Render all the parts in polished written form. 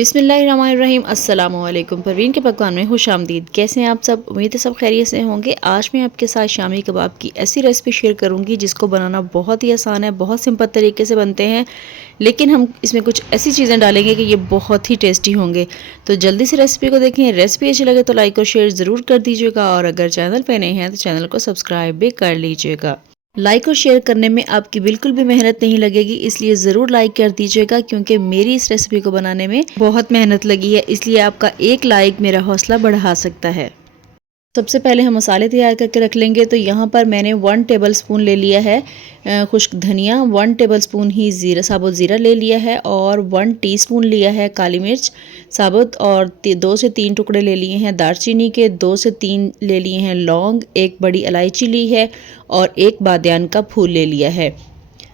बिस्मिल्लाहिर्रहमानिर्रहीम अस्सलाम वालेकुम। परवीन के पकवान में खुशामदीद। कैसे हैं आप सब? उम्मीद है सब खैरियत से होंगे। आज मैं आपके साथ शामी कबाब की ऐसी रेसिपी शेयर करूंगी जिसको बनाना बहुत ही आसान है, बहुत सिंपल तरीके से बनते हैं, लेकिन हम इसमें कुछ ऐसी चीज़ें डालेंगे कि ये बहुत ही टेस्टी होंगे। तो जल्दी से रेसिपी को देखें। रेसिपी अच्छी लगे तो लाइक और शेयर ज़रूर कर दीजिएगा, और अगर चैनल पे नए हैं तो चैनल को सब्सक्राइब भी कर लीजिएगा। लाइक और शेयर करने में आपकी बिल्कुल भी मेहनत नहीं लगेगी, इसलिए ज़रूर लाइक कर दीजिएगा, क्योंकि मेरी इस रेसिपी को बनाने में बहुत मेहनत लगी है, इसलिए आपका एक लाइक मेरा हौसला बढ़ा सकता है। सबसे पहले हम मसाले तैयार करके रख लेंगे। तो यहाँ पर मैंने 1 टेबलस्पून ले लिया है खुश्क धनिया, 1 टेबलस्पून ही ज़ीरा, साबुत ज़ीरा ले लिया है, और 1 टीस्पून लिया है काली मिर्च साबुत, और 2 से 3 टुकड़े ले लिए हैं दालचीनी के, 2 से 3 ले लिए हैं लौंग, 1 बड़ी इलायची ली है, और 1 बादियान का फूल ले लिया है।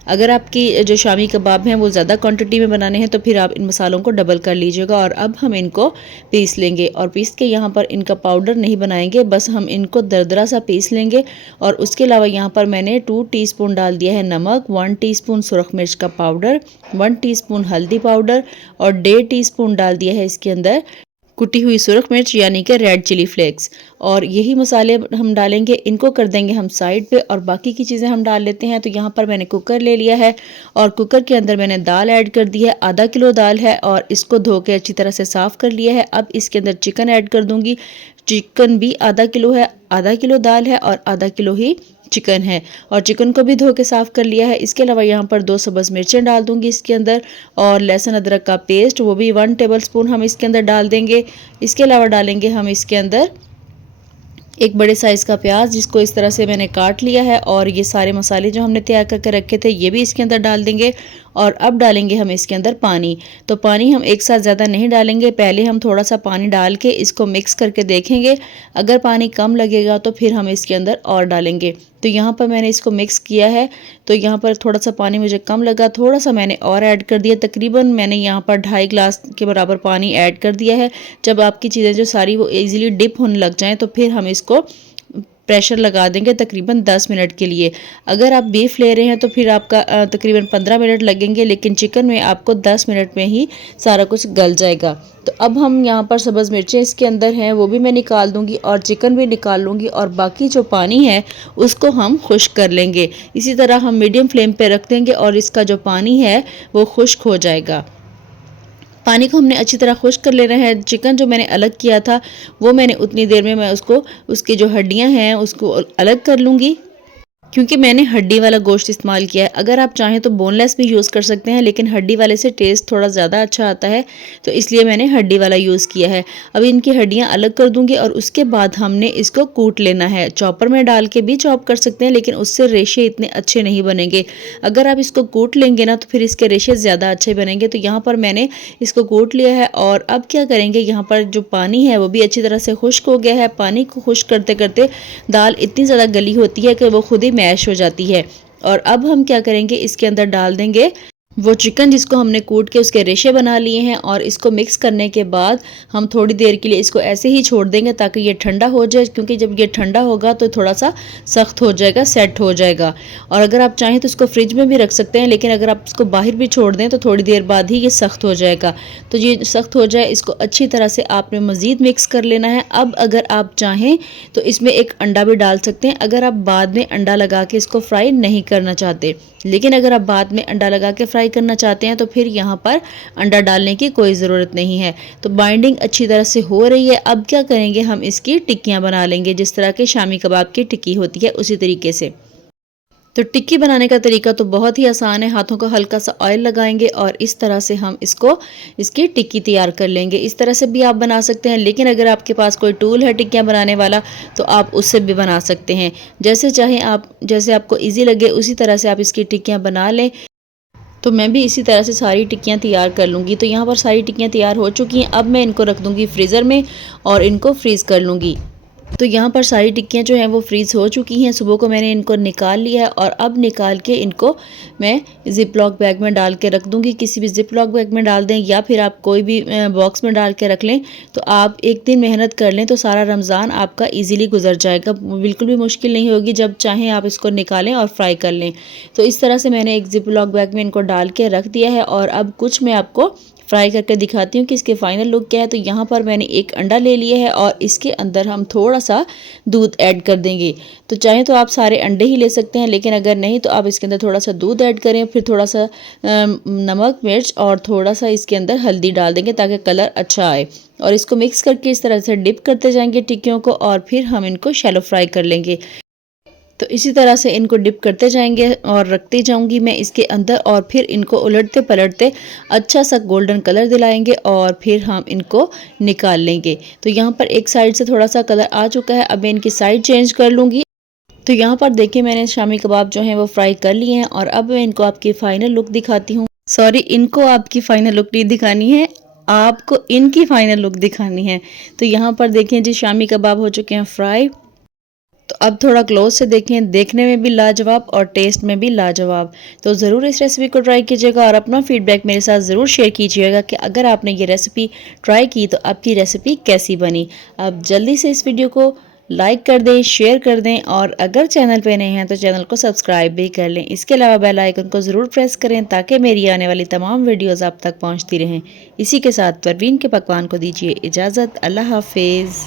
अगर आपकी जो शामी कबाब हैं वो ज़्यादा क्वांटिटी में बनाने हैं तो फिर आप इन मसालों को डबल कर लीजिएगा। और अब हम इनको पीस लेंगे, और पीस के यहाँ पर इनका पाउडर नहीं बनाएंगे, बस हम इनको दरदरा सा पीस लेंगे। और उसके अलावा यहाँ पर मैंने 2 टीस्पून डाल दिया है नमक, 1 टीस्पून सुरख मिर्च का पाउडर, 1 टीस्पून हल्दी पाउडर, और 1.5 टीस्पून डाल दिया है इसके अंदर कुटी हुई सुरख मिर्च यानी कि रेड चिली फ्लेक्स। और यही मसाले हम डालेंगे, इनको कर देंगे हम साइड पे, और बाकी की चीज़ें हम डाल लेते हैं। तो यहाँ पर मैंने कुकर ले लिया है, और कुकर के अंदर मैंने दाल ऐड कर दी है। आधा किलो दाल है, और इसको धो के अच्छी तरह से साफ़ कर लिया है। अब इसके अंदर चिकन ऐड कर दूँगी। चिकन भी आधा किलो है, आधा किलो दाल है और आधा किलो ही चिकन है, और चिकन को भी धो के साफ़ कर लिया है। इसके अलावा यहाँ पर 2 सब्ज़ मिर्चें डाल दूंगी इसके अंदर, और लहसुन अदरक का पेस्ट वो भी 1 टेबलस्पून हम इसके अंदर डाल देंगे। इसके अलावा डालेंगे हम इसके अंदर 1 बड़े साइज़ का प्याज, जिसको इस तरह से मैंने काट लिया है, और ये सारे मसाले जो हमने तैयार करके रखे थे ये भी इसके अंदर डाल देंगे। और अब डालेंगे हम इसके अंदर पानी। तो पानी हम एक साथ ज़्यादा नहीं डालेंगे, पहले हम थोड़ा सा पानी डाल के इसको मिक्स करके देखेंगे। अगर पानी कम लगेगा तो फिर हम इसके अंदर और डालेंगे। तो यहाँ पर मैंने इसको मिक्स किया है, तो यहाँ पर थोड़ा सा पानी मुझे कम लगा, थोड़ा सा मैंने और ऐड कर दिया। तकरीबन मैंने यहाँ पर 2.5 गिलास के बराबर पानी ऐड कर दिया है। जब आपकी चीज़ें जो सारी वो ईज़िली डिप होने लग जाएँ तो फिर हम इसको प्रेशर लगा देंगे तकरीबन 10 मिनट के लिए। अगर आप बीफ ले रहे हैं तो फिर आपका तकरीबन 15 मिनट लगेंगे, लेकिन चिकन में आपको 10 मिनट में ही सारा कुछ गल जाएगा। तो अब हम यहाँ पर सब्ज़ मिर्चें इसके अंदर हैं वो भी मैं निकाल दूंगी, और चिकन भी निकाल लूँगी, और बाकी जो पानी है उसको हम खुश्क कर लेंगे। इसी तरह हम मीडियम फ्लेम पे रख देंगे, और इसका जो पानी है वो खुश्क हो जाएगा। पानी को हमने अच्छी तरह खुश्क कर लेना है। चिकन जो मैंने अलग किया था वो मैंने उतनी देर में मैं उसको, उसकी जो हड्डियां हैं उसको अलग कर लूँगी, क्योंकि मैंने हड्डी वाला गोश्त इस्तेमाल किया है। अगर आप चाहें तो बोनलेस भी यूज़ कर सकते हैं, लेकिन हड्डी वाले से टेस्ट थोड़ा ज़्यादा अच्छा आता है, तो इसलिए मैंने हड्डी वाला यूज़ किया है। अब इनकी हड्डियां अलग कर दूंगी, और उसके बाद हमने इसको कूट लेना है। चॉपर में डाल के भी चॉप कर सकते हैं, लेकिन उससे रेशे इतने अच्छे नहीं बनेंगे। अगर आप इसको कूट लेंगे ना तो फिर इसके रेशे ज़्यादा अच्छे बनेंगे। तो यहाँ पर मैंने इसको कूट लिया है, और अब क्या करेंगे, यहाँ पर जो पानी है वो भी अच्छी तरह से खुश्क हो गया है। पानी को खुश्क करते करते दाल इतनी ज़्यादा गली होती है कि वो खुद ही मैश हो जाती है। और अब हम क्या करेंगे, इसके अंदर डाल देंगे वो चिकन जिसको हमने कूट के उसके रेशे बना लिए हैं, और इसको मिक्स करने के बाद हम थोड़ी देर के लिए इसको ऐसे ही छोड़ देंगे ताकि ये ठंडा हो जाए, क्योंकि जब ये ठंडा होगा तो थोड़ा सा सख्त हो जाएगा, सेट हो जाएगा। और अगर आप चाहें तो इसको फ्रिज में भी रख सकते हैं, लेकिन अगर आप इसको बाहर भी छोड़ दें तो थोड़ी देर बाद ही ये सख्त हो जाएगा। तो ये सख्त हो जाए, इसको अच्छी तरह से आपने मज़ीद मिक्स कर लेना है। अब अगर आप चाहें तो इसमें एक अंडा भी डाल सकते हैं, अगर आप बाद में अंडा लगा के इसको फ्राई नहीं करना चाहते। लेकिन अगर आप बाद में अंडा लगा के फ्राई करना चाहते हैं तो फिर यहाँ पर अंडा डालने की कोई ज़रूरत नहीं है। तो बाइंडिंग अच्छी तरह से हो रही है। अब क्या करेंगे, हम इसकी टिक्कियाँ बना लेंगे, जिस तरह के शामी कबाब की टिक्की होती है उसी तरीके से। तो टिक्की बनाने का तरीका तो बहुत ही आसान है। हाथों को हल्का सा ऑयल लगाएंगे, और इस तरह से हम इसकी टिक्की तैयार कर लेंगे। इस तरह से भी आप बना सकते हैं, लेकिन अगर आपके पास कोई टूल है टिक्कियाँ बनाने वाला तो आप उससे भी बना सकते हैं। जैसे चाहें आप, जैसे आपको ईजी लगे उसी तरह से आप इसकी टिक्कियाँ बना लें। तो मैं भी इसी तरह से सारी टिक्कियाँ तैयार कर लूँगी। तो यहाँ पर सारी टिक्कियाँ तैयार हो चुकी हैं। अब मैं इनको रख दूँगी फ्रीज़र में, और इनको फ्रीज़ कर लूँगी। तो यहाँ पर सारी टिक्कियाँ जो हैं वो फ्रीज़ हो चुकी हैं। सुबह को मैंने इनको निकाल लिया है, और अब निकाल के इनको मैं ज़िप लॉक बैग में डाल के रख दूँगी। किसी भी ज़िप लॉक बैग में डाल दें, या फिर आप कोई भी बॉक्स में डाल के रख लें। तो आप एक दिन मेहनत कर लें तो सारा रमज़ान आपका ईज़िली गुजर जाएगा, बिल्कुल भी मुश्किल नहीं होगी। जब चाहें आप इसको निकालें और फ्राई कर लें। तो इस तरह से मैंने एक ज़िप लॉक बैग में इनको डाल के रख दिया है, और अब कुछ मैं आपको फ्राई करके दिखाती हूँ कि इसके फाइनल लुक क्या है। तो यहाँ पर मैंने एक अंडा ले लिया है और इसके अंदर हम थोड़ा सा दूध ऐड कर देंगे। तो चाहे तो आप सारे अंडे ही ले सकते हैं, लेकिन अगर नहीं तो आप इसके अंदर थोड़ा सा दूध ऐड करें, फिर थोड़ा सा नमक, मिर्च और थोड़ा सा इसके अंदर हल्दी डाल देंगे ताकि कलर अच्छा आए। और इसको मिक्स करके इस तरह से डिप करते जाएंगे टिक्कियों को और फिर हम इनको शैलो फ्राई कर लेंगे। तो इसी तरह से इनको डिप करते जाएंगे और रखती जाऊंगी मैं इसके अंदर और फिर इनको उलटते पलटते अच्छा सा गोल्डन कलर दिलाएंगे और फिर हम इनको निकाल लेंगे। तो यहाँ पर एक साइड से थोड़ा सा कलर आ चुका है, अब मैं इनकी साइड चेंज कर लूँगी। तो यहाँ पर देखिए मैंने शामी कबाब जो हैं वो फ्राई कर लिए हैं और अब मैं इनको आपकी फ़ाइनल लुक दिखाती हूँ। सॉरी, इनको आपकी फ़ाइनल लुक नहीं दिखानी है, आपको इनकी फ़ाइनल लुक दिखानी है। तो यहाँ पर देखें जी, शामी कबाब हो चुके हैं फ्राई। तो अब थोड़ा क्लोज से देखें, देखने में भी लाजवाब और टेस्ट में भी लाजवाब। तो ज़रूर इस रेसिपी को ट्राई कीजिएगा और अपना फीडबैक मेरे साथ ज़रूर शेयर कीजिएगा कि अगर आपने ये रेसिपी ट्राई की तो आपकी रेसिपी कैसी बनी। अब जल्दी से इस वीडियो को लाइक कर दें, शेयर कर दें और अगर चैनल पे नए हैं तो चैनल को सब्सक्राइब भी कर लें। इसके अलावा बेल आइकन को ज़रूर प्रेस करें ताकि मेरी आने वाली तमाम वीडियोज़ आप तक पहुँचती रहें। इसी के साथ परवीन के पकवान को दीजिए इजाज़त। अल्लाह हाफिज़।